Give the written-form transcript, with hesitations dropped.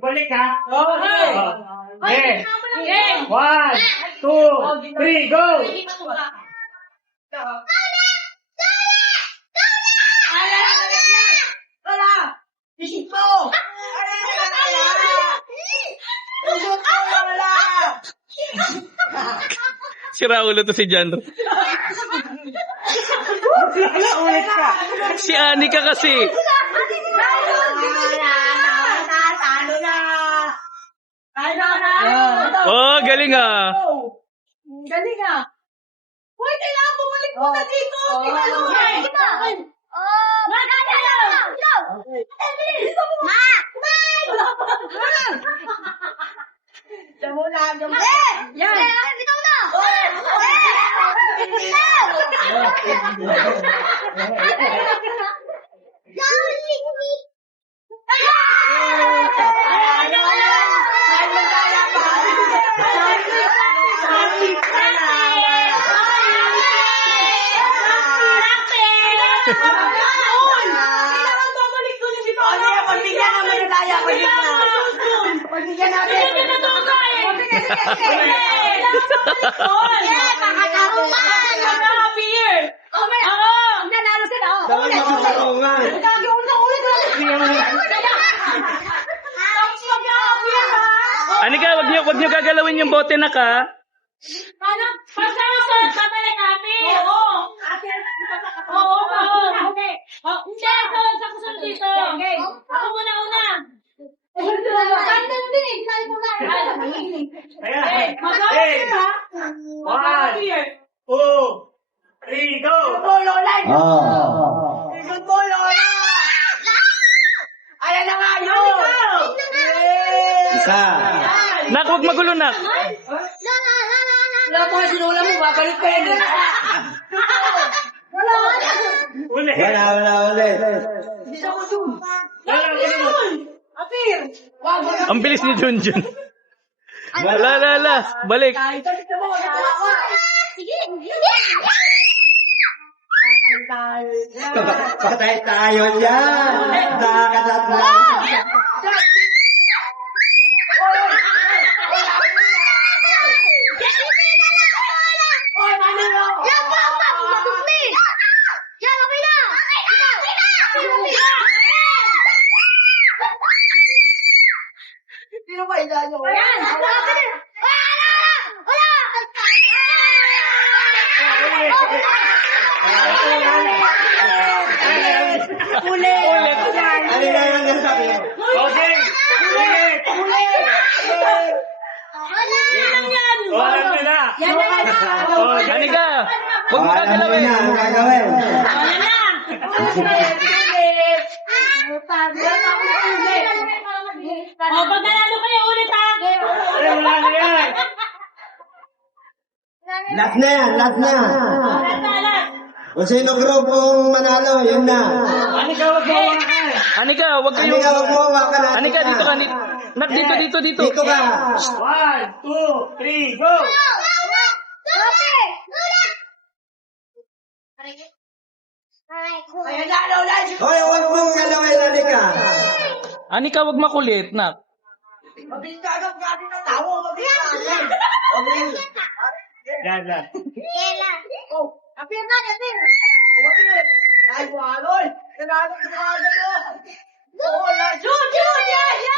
Balik ha. Okay. Okay. 1, 2, 3, go! Sira ulo to si John. Ulit ka. Si Anika kasi. Oh, galing ah. Galing ah. Hoy, kailangan bumalik mo na dito. Anika, wag niyo gagalawin yung bote na ka. Ayan. 1, 2, 3, go! Ayan na nga yun! Isa. Nak, wag magulo nak. Wala po nga sinula mo, babalik ka yun. Ulit. Wala ulit. Apir! Ang bilis ni Junjun. La. Balik. Patay tayo dyan. Nakakatat na. Sino ba ilan nyo? Ulit. Ano na yung nasabi mo? Okay. Ulit. Alam mo na. Anika, wag mo Alam mo gagalawin. na ang gagawin. Pag nanalo kayo ulit ha! Ay, wala na yan. Last na yan. Kung sino grupong manalo, yun na. Anika, wag mo hawakan. Anika, wag kayo. Anika, wag mo hawakan natin. Anika, dito ka. Nak, dito. Dito ka. 1, 2, 3, go! Kaya nalaw na siya! Hoy, wag mong galawin, Anika. Anika, wag makulit, nak. Mabintagap ka din ng tao! Mabintagap! Yan. Oh, apir na, apir! Oh, apir! Ay, waloy! Nanalo ka na! Oh, la! Shoot! Yan!